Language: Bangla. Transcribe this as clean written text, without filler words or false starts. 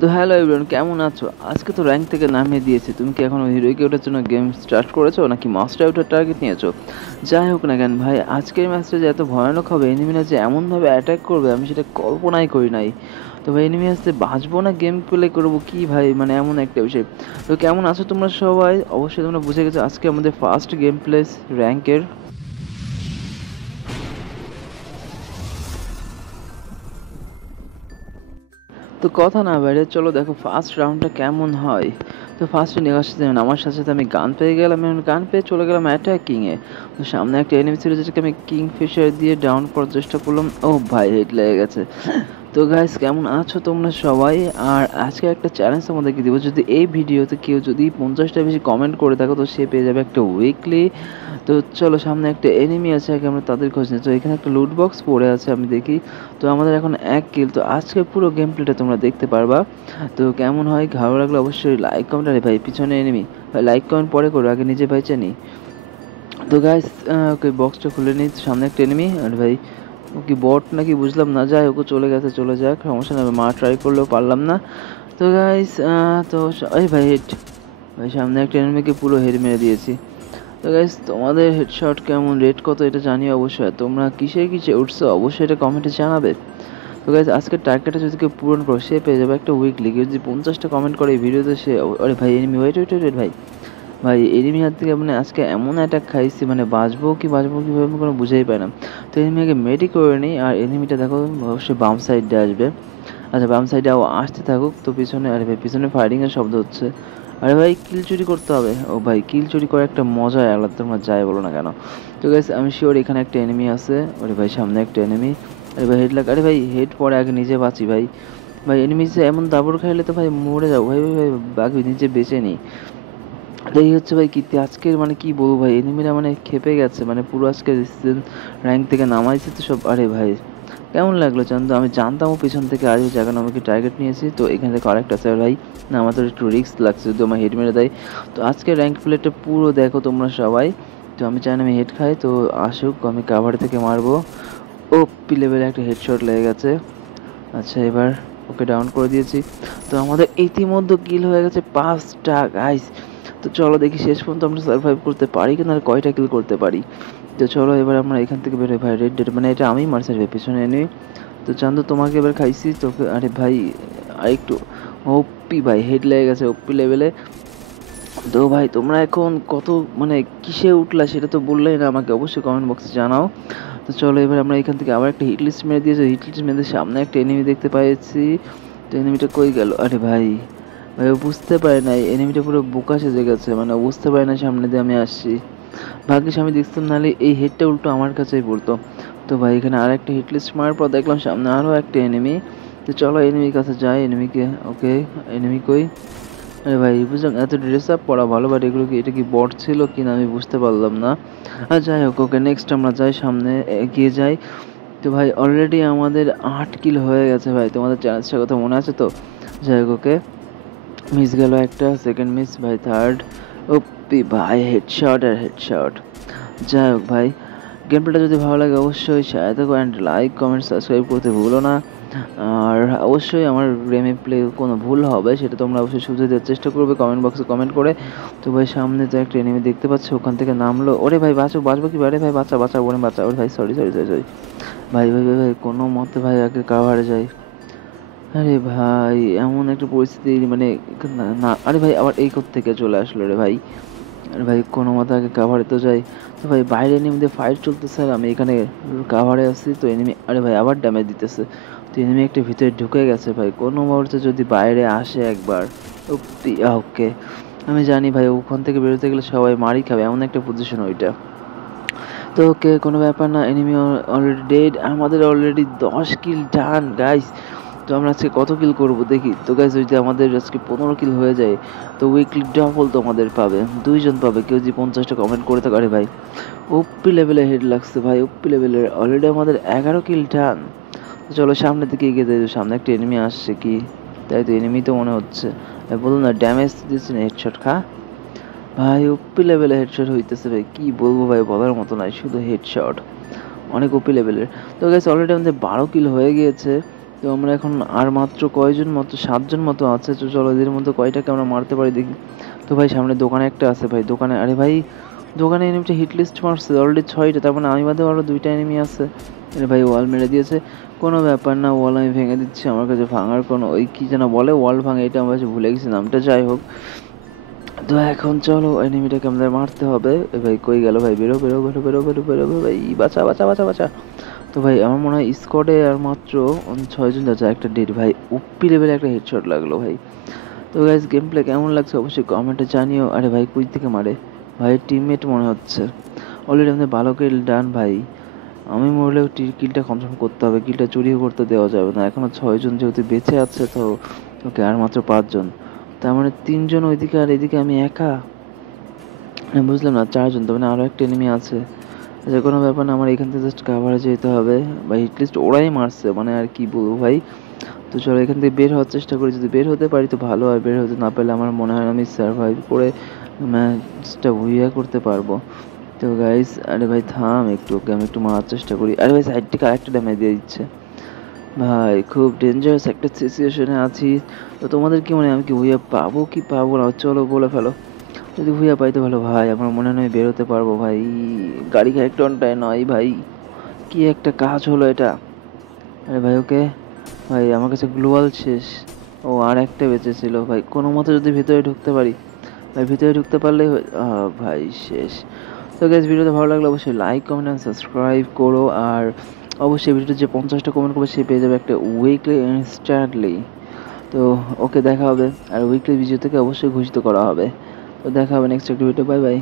তো হ্যালো এভরিওয়ান, কেমন আছো? আজকে তো র্যাঙ্ক থেকে নামিয়ে দিয়েছি। তুমি কি এখনো হিরোইকে ওঠার জন্য গেম স্টার্ট করেছো নাকি মাস্টার ওঠার টার্গেট নিয়েছো? যাই হোক না কেন ভাই, আজকের ম্যাচটা যে এত ভয়ানক হবে, এনিমিরা যে এমনভাবে অ্যাটাক করবে আমি সেটা কল্পনাই করি নাই। তো ভাই এনিমি আসতে বাঁচবো না গেম প্লে করবো কি ভাই, মানে এমন একটা বিষয়। তো কেমন আছো তোমরা সবাই? অবশ্যই তোমরা বুঝে গেছো আজকে আমাদের ফার্স্ট গেম প্লে র্যাঙ্কের। তো কথা না বাইরে, চলো দেখো ফার্স্ট রাউন্ডটা কেমন হয়। তো ফার্স্টে নামার সাথে সাথে আমি গান পেয়ে গেলাম, আমি গান পেয়ে চলে গেলাম অ্যাটাকিংয়ে। তো সামনে একটা এনিমি ছিল যেটাকে আমি কিং ফিশার দিয়ে ডাউন করার চেষ্টা করলাম। ও ভাই, হেড লেগে গেছে। তো গাইস কেমন আছো তোমরা সবাই? আর আজকে একটা চ্যালেঞ্জ তোমাদেরকে দিব, যদি এই ভিডিওতে কেউ যদি 50টা বেশি কমেন্ট করে থাকো তো সে পেয়ে যাবে একটা উইকলি। তো চলো, সামনে একটা এনিমি আছে, আগে আমরা তাদের খোঁজ নিই। তো এখানে একটা লুট বক্স পড়ে আছে, আমি দেখি। তো আমাদের এখন এক কিল। তো আজকে পুরো গেম প্লেটা তোমরা দেখতে পারবা। তো কেমন হয়, ভালো লাগলে অবশ্যই লাইক কমেন্ট। আরে ভাই পিছনে এনিমি, ভাই লাইক কমেন্ট পরে করো, আগে নিজে ভাই চিনি। তো গাইস ওকে, বক্সটা খুলে নিই। সামনে একটা এনিমি। আরে ভাই, ও কি বট নাকি বুঝলাম না। যাই হোক, চলে গেছে, চলে যাক, সমস্যা নেই। মা ট্রাই করলেও পারলাম না। তো গাইস এই ভাই হেড, ভাই সামনে একটা এনিমিকে পুরো হেড মেরে দিয়েছি। তো গাইস তোমাদের হেডশট কেমন, রেট কত এটা জানিও অবশ্যই। তোমরা কিসে কিসে উঠছো অবশ্যই এটা কমেন্টে জানাবে। তো গাইস আজকের টার্গেটটা যদি কেউ পূরণ করো সে পেয়ে যাবে একটা উইকলি। কেউ যদি 50টা কমেন্ট করে এই ভিডিওতে সে, আরে ভাই এনিমি, ওয়েট ওয়েট ওয়েট ভাই, ভাই এনিমি হাত থেকে মানে আজকে এমন অ্যাটাক খাইছি, মানে বাঁচবো কিভাবে আমি কোনো বুঝেই পাই না। তো এনিমিকে মেডি করে নিই। আর এনিমিটা দেখো অবশ্যই বাম সাইডে আসবে। আচ্ছা, বাম সাইডে আসতে থাকুক। তো পিছনে, আরে ভাই পিছনে ফায়ারিং এর শব্দ হচ্ছে। আরে ভাই কিল চুরি করতে হবে। ও ভাই, কিল চুরি করে একটা মজা আলাদা, তোমরা যাই বলো না কেন। তো গাইস আমি শিওর এখানে একটা এনিমি আছে। আরে ভাই সামনে একটা এনিমি। আরে ভাই হেড লাগ, আরে ভাই হেড পরে, আগে নিজে বাঁচি ভাই। ভাই এনিমি যে এমন দাবড় খাইলে তো ভাই মরে যাবো ভাই। ভাই ভাই আগে নিজে বেঁচে নি। তো এই হচ্ছে ভাই কীর্তি আজকের, মানে কি বলবো ভাই, এনিমিরা মানে খেপে গেছে, মানে পুরো আজকে র্যাঙ্ক থেকে নামাইছে তো সব। আরে ভাই কেমন লাগলো চান্দু? আমি জানতামও পিছন থেকে আসবে, যখন আমাকে টার্গেট নিয়েছি। তো এখান থেকে আরেকটা স্যার ভাই, না আমার তো একটু রিস্ক লাগছে যদি আমার হেড মেরে দেয়। তো আজকে র্যাঙ্ক প্লেটা পুরো দেখো তোমরা সবাই। তো আমি চাই না আমি হেড খাই, তো আসুক, আমি কাভার থেকে মারবো। ও পি লেভেলে একটা হেডশট লেগে গেছে। আচ্ছা এবার ওকে ডাউন করে দিয়েছি। তো আমাদের ইতিমধ্যে কিল হয়ে গেছে 5টা গাইস। তো চলো দেখি শেষ পর্যন্ত আমরা সার্ভাইভ করতে পারি কিনা, আর কয়টা কিল করতে পারি। তো চলো এবার আমরা এখান থেকে বেরোই। ভাই রেড ডেড, মানে এটা আমি মারছি ভাই, পিছনে এনে। তো চান্দু তোমাকে এবার খাইছি তোকে। আরে ভাই আরেকটু ওপি ভাই, হেড লেগে গেছে ওপি লেভেলে। তো ভাই তোমরা এখন কত, মানে কিসে উঠলা সেটা তো বললেই না আমাকে, অবশ্যই কমেন্ট বক্সে জানাও। তো চলো এবার আমরা এখান থেকে আবার একটা হিট লিস্ট মেরে দিয়েছি। হিট লিস্ট মেরে সামনে একটা এনিমি দেখতে পাইছি। তো এনিমিটা কই গেল? আরে ভাই, ভাই ও বুঝতে পারে নাই, এনিমিটা পুরো বোকা সেজে গেছে, মানে ও বুঝতে পারে না সামনে দিয়ে আমি আসছি। ভাগ্যিস আমি দেখতাম, নাহলে এই হেডটা উল্টো আমার কাছেই পড়তো। তো ভাই এখানে আর একটা হিট লিস্ট মারার পর দেখলাম সামনে আরও একটা এনিমি। তো চলো এনিমির কাছে যাই, এনিমিকে, ওকে এনিমি কই? আরে ভাই বুঝলাম এত ড্রেস আপ পরা ভালো, বাট এগুলো কি, এটা কি বট ছিল কি না আমি বুঝতে পারলাম না। আর যাই হোক, ওকে নেক্সট আমরা যাই, সামনে এগিয়ে যাই। তো ভাই অলরেডি আমাদের 8 কিল হয়ে গেছে ভাই, তোমাদের চ্যালেঞ্জটার কথা মনে আছে তো? যাই হোক, ওকে মিস গেল একটা, সেকেন্ড মিস ভাই, থার্ড। ওপি ভাই হেডশট আর হেডশট। যাই হোক ভাই, গেম প্লেটা যদি ভালো লাগে অবশ্যই সহায়তা করেন, লাইক কমেন্ট সাবস্ক্রাইব করতে ভুলো না। আর অবশ্যই আমার গেমে প্লে কোনো ভুল হবে সেটা তোমরা অবশ্যই শুধরে দেওয়ার চেষ্টা করবে কমেন্ট বক্সে কমেন্ট করে। তো ভাই সামনে তো একটা এনিমি দেখতে পাচ্ছি, ওখান থেকে নামলো। ওরে ভাই বাঁচবো কি? আরে ভাই বাঁচা বাঁচা, ওরে বাঁচা। ওরে ভাই সরি সরি সরি সরি, ভাই ভাই ভাই ভাই কোনো মতে ভাই আগে কাভারে যাই। আরে ভাই এমন একটা পরিস্থিতি, মানে না না, আরে ভাই আবার এই থেকে চলে আসলো রে ভাই। আরে ভাই কোনো মতে আগে কাভারে তো যাই। তো ভাই বাইরে এনিমিদের ফাইট চলতেছে আর আমি এখানে কাভারে আছি। তো এনিমি, আরে ভাই আবার ড্যামেজ দিতেছে। তো এনিমি একটা ভিতরে ঢুকে গেছে ভাই, কোনো মুহূর্তে যদি বাইরে আসে একবার। ওকে আমি জানি ভাই, ওখান থেকে বেরোতে গেলে সবাই মারি খাবে, এমন একটা পজিশন ওইটা। তো ওকে কোনো ব্যাপার না, এনিমি অলরেডি ডেড, আমাদের অলরেডি 10 কিল ডান গাইস। তো আমরা আজকে কত কিল করবো দেখি। তো গাইস যদি আমাদের আজকে 15 কিল হয়ে যায় তো উইকলি ডবল তোমাদের পাবে, 2জন পাবে কেউ যদি 50টা কমেন্ট করে থাকে। আরে ভাই ওপি লেভেলে হেড লাগছে ভাই, ওপি লেভেলের, অলরেডি আমাদের 11 কিল ডান। তো চলো সামনের দিকে এগিয়ে যাই। সামনে একটা এনিমি আসছে কি, তাই তো এনিমি তো মনে হচ্ছে। বলুন না ড্যামেজ দিচ্ছি না, হেডশট খা ভাই, ওপি লেভেলে হেডশট হইতেছে ভাই, কি বলবো ভাই, বলার মতো নাই, শুধু হেডশট, অনেক ওপি লেভেলের। তো গাইস অলরেডি আমাদের 12 কিল হয়ে গিয়েছে। তো আমরা এখন আর মাত্র কয়জন মতো 7 জন মতো আছে, তো চলো এদের মধ্যে কয়টাকে আমরা মারতে পারি দেখি। তো ভাই সামনে দোকানে একটা আছে ভাই, দোকানে আরে ভাই দোকানে এনিমিটা হিট লিস্ট মারছে অলরেডি 6টা, তার মানে আমি বাদে আরো 2টা এনিমি আছে। আরে ভাই ওয়াল মেরে দিয়েছে, কোনো ব্যাপার না, ওয়াল আমি ভেঙে দিচ্ছি, আমার কাছে ভাঙার কোনো ওই কি যেন বলে ওয়াল ভাঙে, এটা আমার কাছে ভুলে গেছি নামটা, যাই হোক। তো এখন চলো এনিমিটাকে আমাদের মারতে হবে। এ ভাই কই গেল ভাই, বেরো বেরো বেরো বেরো বেরো বেরো বেরো ভাই, বাঁচা বাঁচা বাঁচা বাঁচা। তো ভাই আমার মনে হয় স্কোয়াডে আর মাত্র 6 জন যাচ্ছে, একটা ডেড ভাই, ওপি লেভেলে একটা হেডশট লাগলো ভাই। তো গাইস গেম প্লে কেমন লাগছে অবশ্যই কমেন্টে জানিও। আরে ভাই কুই থেকে মারে ভাই, টিমমেট মনে হচ্ছে। অলরেডি আমাদের ভালো কিল ডান ভাই, আমি মরলেও কিলটা কনফার্ম করতে হবে, কিলটা চুরিও করতে দেওয়া যাবে না। এখনো 6 জন যেহেতু বেঁচে আছে, তো ওকে আর মাত্র 5 জন, তার মানে 3 জন ওইদিকে আর এদিকে আমি একা। আমি বুঝলাম না, 4 জন, তার মানে আরো একটা এনিমি আছে। আচ্ছা কোনো ব্যাপার না, আমার এখান থেকে জাস্ট কাভারে যেতে হবে ভাই, এটলিস্ট ওরাই মারছে, মানে আর কি বলবো ভাই। তো চলো এখান থেকে বের হওয়ার চেষ্টা করি, যদি বের হতে পারি তো ভালো, আর বের হতে না পারলে আমার মনে হয় আমি সার্ভাইভ করে ম্যাচটা উইয়া করতে পারবো। তো গাইস আরে ভাই থাম একটু, ওকে আমি একটু মারার চেষ্টা করি। আরে ভাই সাইড থেকে আরেকটা ড্যামেজ দিয়ে দিচ্ছে ভাই, খুব ডেঞ্জারাস একটা সিচুয়েশনে আছি। তো তোমাদের কি মনে হয় আমি কি উইয়া পাবো কি পাবো না, চলো বলে ফেলো। যদি ভুইয়া পাই তো ভালো ভাই, আমার মনে নয় বেরোতে পারবো ভাই, গাড়ি ক্যারেক্টরটায় নয় ভাই, কি একটা কাজ হলো এটা। আরে ভাই ওকে ভাই, আমার কাছে গ্লোয়াল শেষ, ও আর একটা বেঁচে ছিল ভাই, কোনো মতে যদি ভিতরে ঢুকতে পারি ভাই, ভিতরে ঢুকতে পারলে ভাই শেষ। তো গাইস ভিডিওটা ভালো লাগলে অবশ্যই লাইক কমেন্ট অ্যান্ড সাবস্ক্রাইব করো, আর অবশ্যই ভিডিওতে যে 50টা কমেন্ট করবে সে পেয়ে যাবে একটা উইকলি ইনস্ট্যান্টলি। তো ওকে দেখা হবে, আর উইকলি ভিডিও থেকে অবশ্যই ঘোষিত করা হবে। তো দেখা হবে নেক্সট একটা ভিডিও, বাই বাই।